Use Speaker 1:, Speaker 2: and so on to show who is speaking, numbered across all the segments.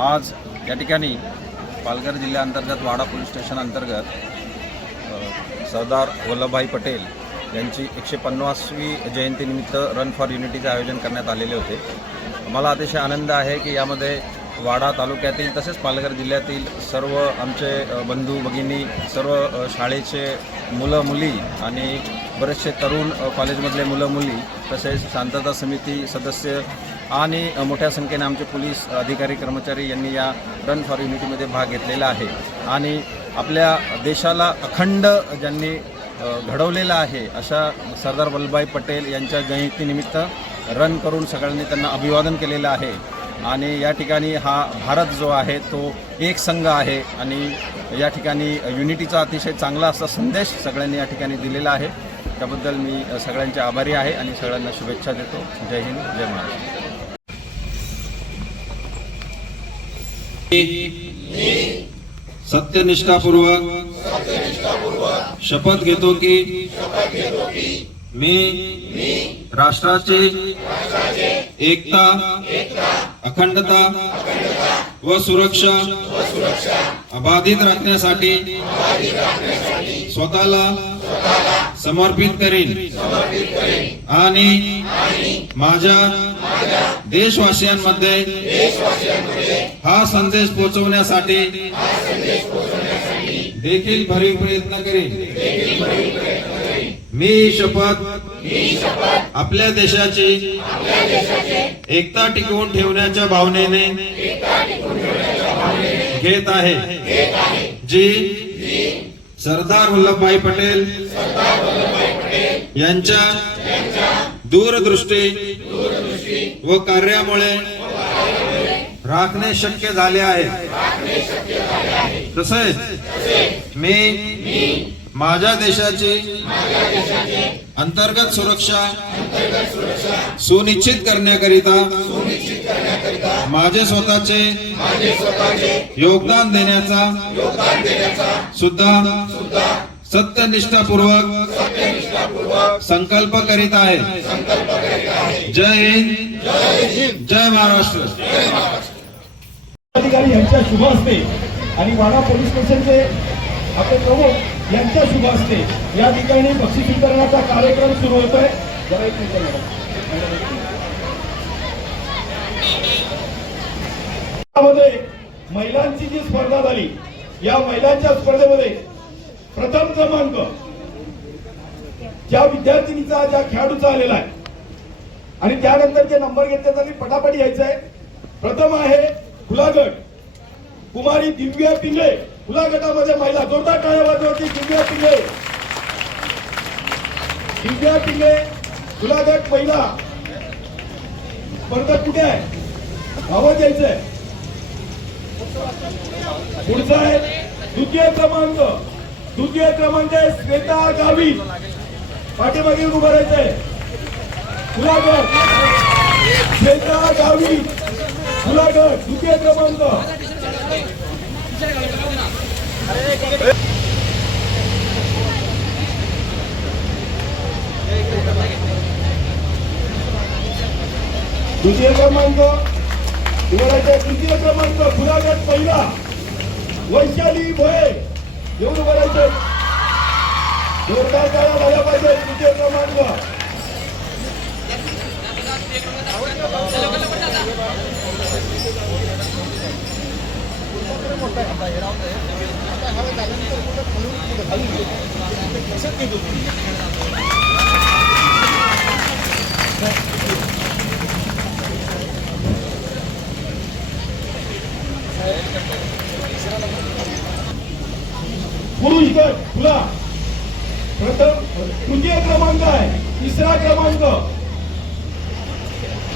Speaker 1: आज या ठिकाणी पालघर जिल्ह्याअंतर्गत वाडा पोलीस स्टेशन अंतर्गत सरदार वल्लभभाई पटेल यांची एकशे पन्नासवी जयंतीनिमित्त रन फॉर युनिटीचे आयोजन करण्यात आलेले होते. मला अतिशय आनंद आहे की यामध्ये वाडा तालुक्यातील तसेच पालघर जिल्ह्यातील सर्व आमचे बंधू भगिनी सर्व शाळेचे मुलं मुली आणि बरेचसे तरुण कॉलेजमधले मुलं मुली तसेच शांतता समिती सदस्य आणि मोठ्या संख्येने आमचे पोलीस अधिकारी कर्मचारी यांनी या रन फॉर युनिटीमध्ये भाग घेतलेला आहे. आणि आपल्या देशाला अखंड ज्यांनी घडवलेला घडवलेलं आहे अशा सरदार वल्लभभाई पटेल यांच्या जयंतीनिमित्त रन करून सगळ्यांनी त्यांना अभिवादन केलेलं आहे. आणि या ठिकाणी हा भारत जो आहे तो एक संघ आहे आणि या ठिकाणी युनिटीचा अतिशय चांगला असा संदेश सगळ्यांनी या ठिकाणी दिलेला आहे. त्याबद्दल मी सगळ्यांचे आभारी आहे आणि सगळ्यांना शुभेच्छा देतो. जय हिंद जय महाराष्ट्र. सत्यनिष्ठापूर्वक शपथ घेतो की मी राष्ट्राचे एकता अखंडता व सुरक्षा अबाधित राखण्यासाठी स्वतःला समर्पित करीन आणि माझ्या देशवासियांमध्ये हा संदेश पोहोचवण्यासाठी देखील भरीव प्रयत्न करेन. मी शपथ आपल्या देशाची एकता टिकवून ठेवण्याच्या भावनेने घेत आहे. जी सरदार वल्लभभाई पटेल यांच्या दूरदृष्टी व कार्यामुळे राखणे शक्य झाले आहे. तसेच मी माझ्या देशाची अंतर्गत सुरक्षा सुनिश्चित करण्याकरिता माझे स्वतःचे योगदान देण्याचा सुद्धा सत्यनिष्ठापूर्वक संकल्प करीत आहे. जय हिंद. जय महाराष्ट्र.
Speaker 2: अधिकारी यांच्या शुभ असते आणि वाडा पोलीस स्टेशनचे आपले प्रमुख यांच्या शुभ असते या ठिकाणी बक्षीस वितरणाचा कार्यक्रम सुरू होतोय. जरा एक मिनिट महिलांची जी स्पर्धा झाली या महिलांच्या स्पर्धेमध्ये प्रथम क्रमांक. ज्या विद्यार्थिनीचा ज्या खेळाडूचा आलेला आहे. आणि त्यानंतर जे नंबर घेतले त्यांनी पटापट यायचं आहे प्रथम आहे खुलागट कुमारी दिव्या पिंगळे. खुला गटामध्ये महिला जोरदार टाळ्या वाजवती दिव्या पिंगळे. दिव्या पिंगळे खुलागट महिला. स्पर्धा कुठे आहे? आवाज यायचंय. पुढचा आहे द्वितीय क्रमांक. द्वितीय क्रमांक आहे श्वेता गावी पाठीमागे उभं राहायचंय। खुला श्वेता गावी कुलागड द्वितीय क्रमांक। द्वितीय क्रमांक। उभं उभरायचा तृतीय क्रमांक कुलागड पहिला। वैशाली भोये। येऊन उभं राहायचं. जोरदार काळा झाला पाहिजे तृतीय क्रमांक पुरुष गट तुला प्रथम तृतीय क्रमांक आहे तिसरा क्रमांक.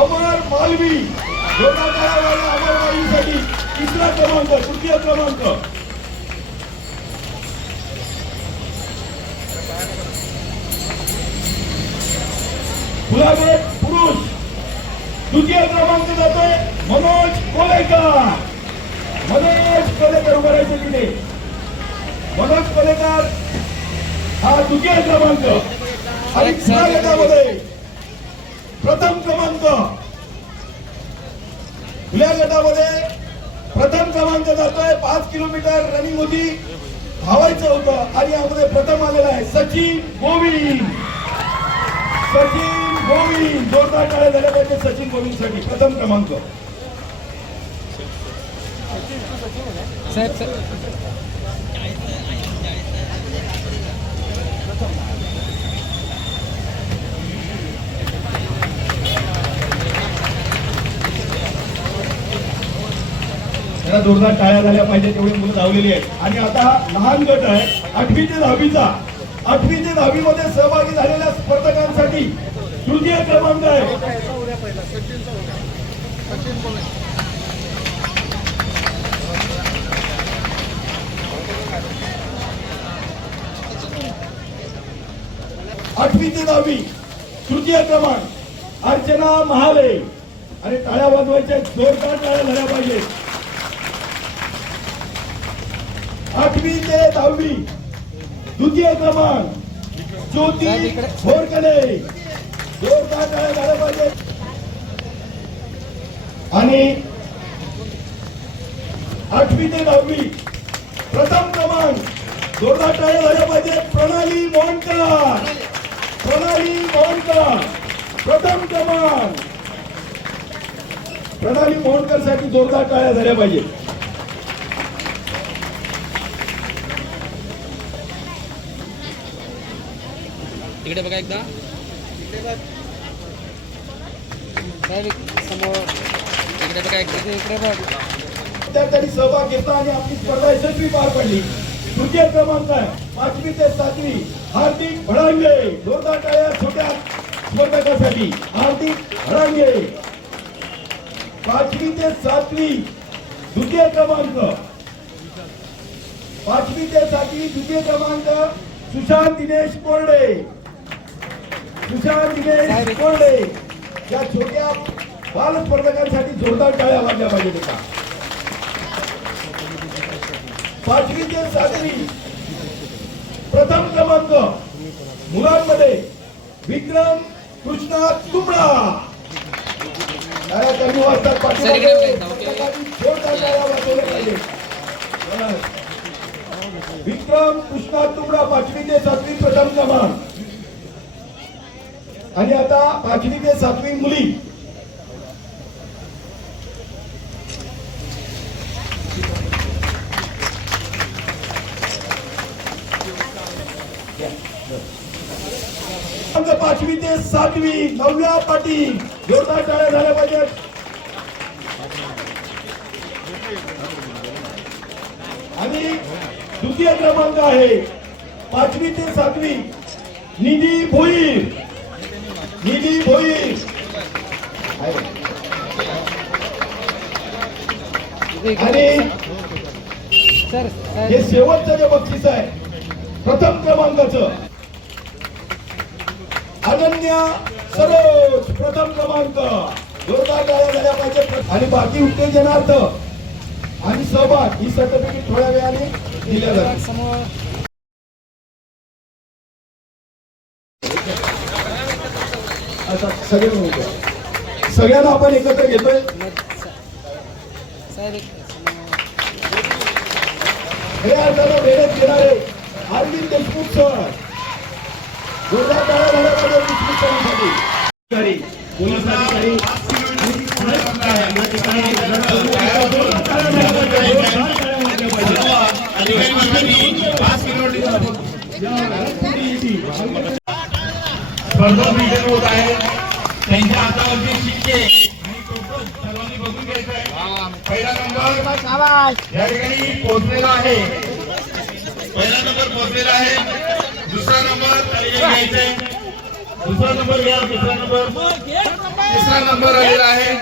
Speaker 2: अमर मालवी जोरदार अमर मालवीसाठी तिसरा क्रमांक तृतीय क्रमांक. खुला गट पुरुष द्वितीय क्रमांक जातोय मनोज कोलेकर. मनोज कोलेकर उभं राहायचं तिथे. मनोज कोलेकर हा द्वितीय क्रमांक. आणि गटामध्ये प्रथम क्रमांक. खुल्या गटामध्ये प्रथम क्रमांक जातोय. पाच किलोमीटर रनिंग होती. धावायचं होतं आणि यामध्ये प्रथम आलेला आहे सचिन गोविंद. सचिन गोविंद. जोरदार टाळ्या झाल्या पाहिजे सचिन गोविंदसाठी प्रथम क्रमांक. त्याला जोरदार टाळ्या झाल्या पाहिजे तेवढी मुलं धावलेली आहेत. आणि आता लहान गट आहे आठवी ते दहावीचा. आठवी ते दहावी मध्ये सहभागी झालेल्या स्पर्धकांसाठी तृतीय क्रमांक आहे. आठवी ते दहावी तृतीय क्रमांक अर्चना महाले. आणि टाळ्या वाजवायच्या जोरदार टाळ्या झाल्या पाहिजेत. आठवी ते दहावी. द्वितीय क्रमांक ज्योती. भोरकले जोरदार टाळ्या झाल्या पाहिजे. आणि आठवी ते दहावी. प्रथम क्रमांक जोरदार टाळ्या झाल्या पाहिजे. प्रणाली मोहनकर प्रणाली मोहनकर प्रथम क्रमांक. प्रणाली मोहनकरसाठी जोरदार टाळ्या झाल्या पाहिजे.
Speaker 3: तिकडे बघा एकदा. समोर. इकडे बघा एकदा. इकडे बघ.
Speaker 2: विद्यार्थ्यांनी सहभाग घेतला आणि आपली स्पर्धा यशस्वी पार पडली. तृतीय क्रमांक आहे पाचवी ते सातवी हार्दिक भडांगे. जोरदार टाळ्या छोट्या स्पर्धकासाठी हार्दिक भडांगे. पाचवी ते सातवी द्वितीय क्रमांक. पाचवी ते सातवी द्वितीय क्रमांक सुशांत दिनेश कोरडे. सुशांत दिनेश कोरडे या छोट्या बाल स्पर्धकांसाठी जोरदार टाळ्या वाजल्या पाहिजे एका पाचवी ते सातवी. प्रथम क्रमांक. मुलांमध्ये विक्रम कृष्णा तुंबडा टाळ्या कमी वाजतात. विक्रम कृष्णा तुंबडा पाचवी ते सातवी प्रथम क्रमांक. आणि आता पाचवी ते सातवी मुली. पाचवी ते सातवी नवव्या पाटील. जोरदार टाळ्या झाल्या पाहिजेत. आणि द्वितीय क्रमांक आहे पाचवी ते सातवी निधी भोईर. निधी
Speaker 3: इकडे
Speaker 2: आणि हे शेवटचं जे बक्षीस आहे प्रथम क्रमांकाचं अनन्या सरोज प्रथम क्रमांक जोरदार टाळ्या झाल्या पाहिजे आणि बाकी उत्तेजनार्थ आणि सहभाग ही सर्टिफिकेट थोड्या वेळाने दिल्या
Speaker 3: बघा
Speaker 2: जाते
Speaker 3: समोर
Speaker 2: आता सगळे घ्या. सगळ्यांना आपण एकत्र घेतोय. खऱ्या अर्थानं मेहनत घेणारे अरविंद देशमुख सर. जोरदार अधिकारी, पोलीस अधिकारी या ठिकाणी
Speaker 4: स्पर्धा विजय होत आहे त्यांच्या हातावरती शिक्के आणि टोपण सर्वांनी बघून घ्यायचं आहे पहिला नंबर या ठिकाणी पोहोचलेला आहे पहिला नंबर पोहोचलेला आहे दुसरा नंबर घ्यायचा दुसरा नंबर घ्या दुसरा नंबर तिसरा नंबर आलेला आहे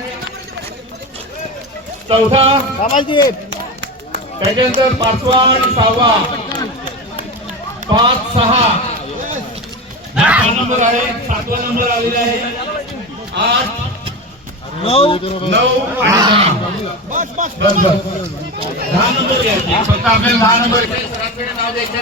Speaker 4: चौथा त्याच्यानंतर पाचवा आणि सहावा. पाच सहा. सहा नंबर आहे सातवा नंबर आलेला आहे. आठ नऊ आणि दहा. नंबर फक्त आपल्याला दहा नंबर. नाव द्यायचं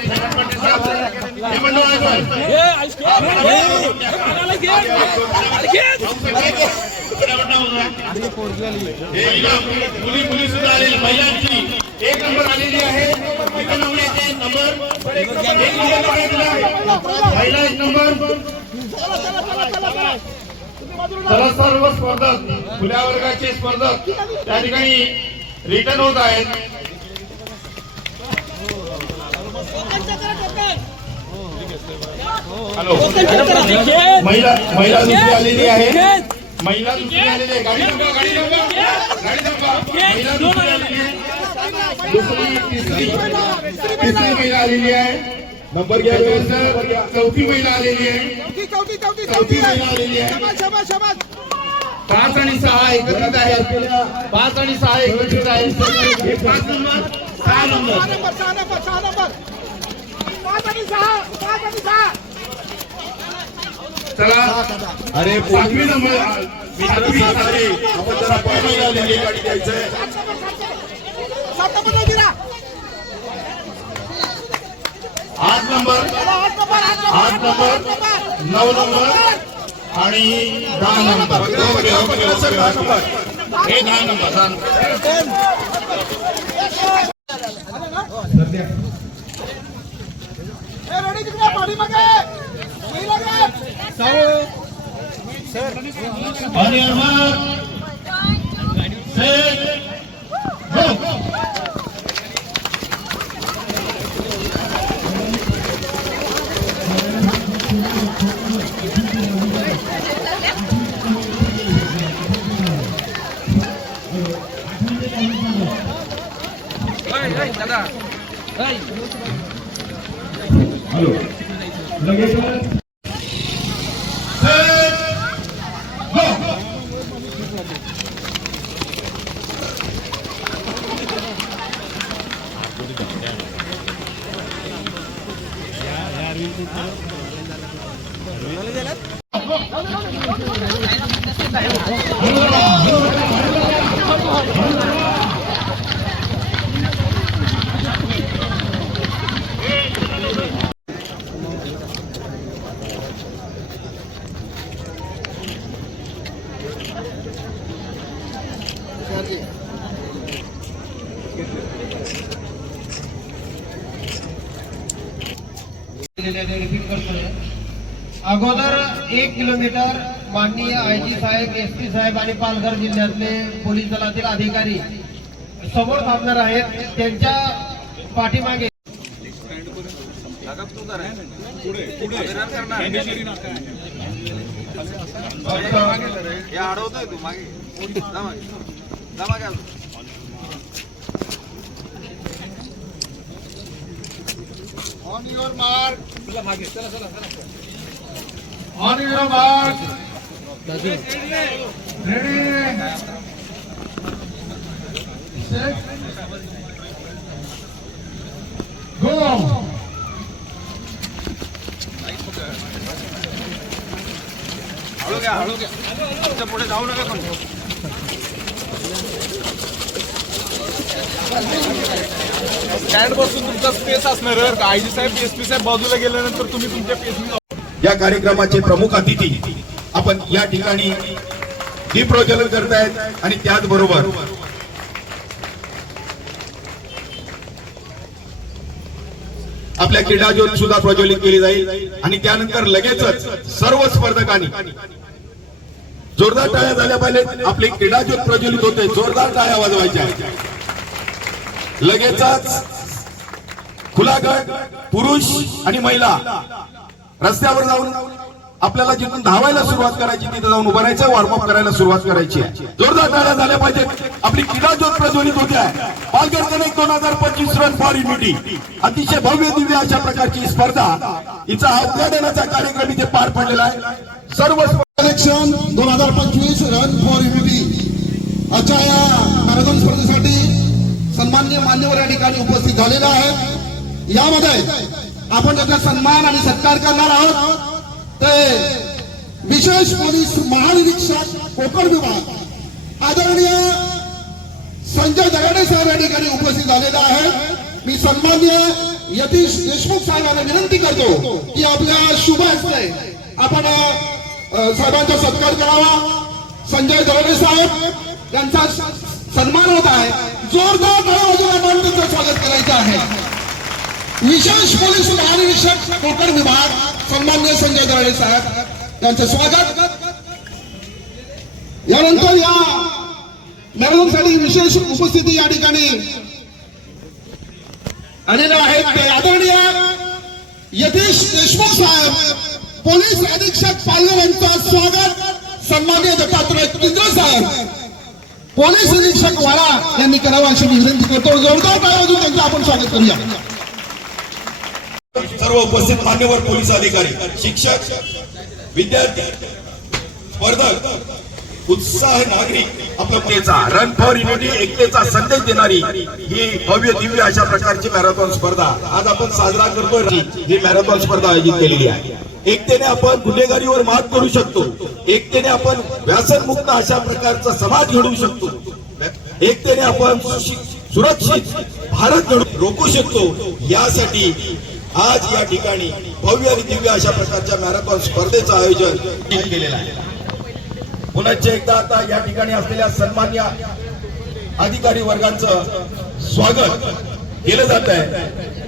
Speaker 4: मुली मुली सुद्धा आलेली महिलांची एक नंबर आलेली आहे. नवऱ्याचे नंबर नंबर चला सर्व स्पर्धक खुल्या वर्गाचे स्पर्धक त्या ठिकाणी रिटर्न होत आहेत. हॅलो. महिला महिला दुसरी आलेली आहे. महिला दुसरी आलेली आहे. गाडी गाडी गाडी महिला दुसरी आलेली आहे. तिसरी तिसरी महिला आलेली आहे. नंबर घ्या व्यवस्था चौथी महिला आलेली आहे. चौथी महिला आलेली आहे. पाच आणि सहा एकत्रित आहेत. पाच आणि सहा एकत्रित आहेत. हे पाच नंबर सहा नंबर. चला. अरे पाचवी नंबर. सातवी सातवी. आपण जरा पाचवी आलेली गाडी द्यायचंय आठ नंबर आठ नंबर नऊ नंबर आणि दहा नंबर. हे दहा नंबर दहा नंबर. आणि अमर
Speaker 5: अगोदर एक किलोमीटर माननीय आय जी साहेब एस पी साहेब आणि पालघर जिल्ह्यातले पोलीस दलातील अधिकारी समोर थांबणार आहेत त्यांच्या पाठीमागे
Speaker 4: On your mark. On your mark. Ready. Set. Go.
Speaker 1: हळू घ्या हळू घ्या आमच्या पुढे जाऊ नका पण
Speaker 6: स्टँड बसून तुमचा स्पेस असणार आहे. आयजी साहेब एस पी साहेब बाजूला गेल्यानंतर तुम्ही तुमच्या पेसनी
Speaker 4: या कार्यक्रमाचे प्रमुख अतिथी आपण या ठिकाणी दीप प्रज्वलन करतायत आणि त्याचबरोबर आपल्या क्रीडा ज्योत सुद्धा प्रज्वलित केली जाईल आणि त्यानंतर लगेचच सर्व स्पर्धकांनी जोरदार टाळ्या झाल्या पाहिजे आपली क्रीडा ज्योत प्रज्वलित होते. जोरदार टाळ्या वाजवायच्या. लगेचच खुला गट पुरुष आणि महिला रस्त्यावर जाऊन आपल्याला जिथून धावायला सुरुवात करायची तिथे जाऊन उभं राहायचं वॉर्मअप करायला सुरुवात करायची आहे. जोरदार गाड्या झाल्या पाहिजेत. आपली क्रीडा ज्योत प्रज्वलित होते आहे. पालघर दोन हजार पंचवीस रन फॉर इम्युनिटी अतिशय भव्य दिव्य अशा प्रकारची स्पर्धा. हिचा हा उद्घाटनाचा कार्यक्रम इथे पार पडलेला आहे. सर्व
Speaker 7: इलेक्शन दोन हजार पंचवीस रन फॉर इम्युनिटी अच्छा या मॅरेथॉन स्पर्धेसाठी सन्मान्य मान्यवर या ठिकाणी उपस्थित झालेला आहे यामध्ये आपण त्याचा सन्मान आणि सत्कार करणार आहोत. ते विशेष पोलीस महानिरीक्षक कोकण विभाग आदरणीय संजय दराडे साहेब या ठिकाणी उपस्थित झालेला आहे मी सन्मान्य यतीश देशमुख साहेबांना विनंती करतो की आपल्या शुभ असते आपण साहेबांचा सत्कार करावा. संजय दराडे साहेब यांचा सन्मान होत आहे. जोरदार आपण त्यांचं स्वागत करायचं आहे. विशेष पोलीस महानिरीक्षक कोकण विभाग सन्मान्य संजय दराडे साहेब यांचं स्वागत. यानंतर या मॅरेथॉनसाठी विशेष उपस्थिती या ठिकाणी आलेल्या आहेत. ते आदरणीय यतीश देशमुख साहेब पोलीस अधीक्षक पालघर यांचं स्वागत. सन्मान्य दत्तात्रय केंद्र साहेब पोलीस अधीक्षक वाडा यांनी करावं अशी विनंती करतो. जोरदार टाळ्या वाजवून त्यांचं आपण स्वागत करूया.
Speaker 8: सर्व उपस्थित मान्यवर पोलीस अधिकारी शिक्षक विद्यार्थी स्पर्धक उत्साह नागरिक आपला रन फॉर युनिटी एकतेचा संदेश देणारी ही भव्य दिव्य अशा प्रकारची मॅरेथॉन स्पर्धा आज आपण साजरा करतोय. ही मॅरेथॉन स्पर्धा आयोजित केलेली आहे. एकतेने आपण गुन्हेगारीवर मात करू शकतो. एकतेने आपण व्यसनमुक्त अशा प्रकारचा समाज घडवू शकतो. एकतेने आपण सुरक्षित भारत घडू रोखू शकतो. यासाठी आज या ठिकाणी भव्य आणि दिव्य अशा प्रकारच्या मॅरेथॉन स्पर्धेचं आयोजन केलेलं आहे. पुन्हा एकदा आता या ठिकाणी असलेल्या सन्मान्य अधिकारी वर्गांचं स्वागत केलं जात आहे.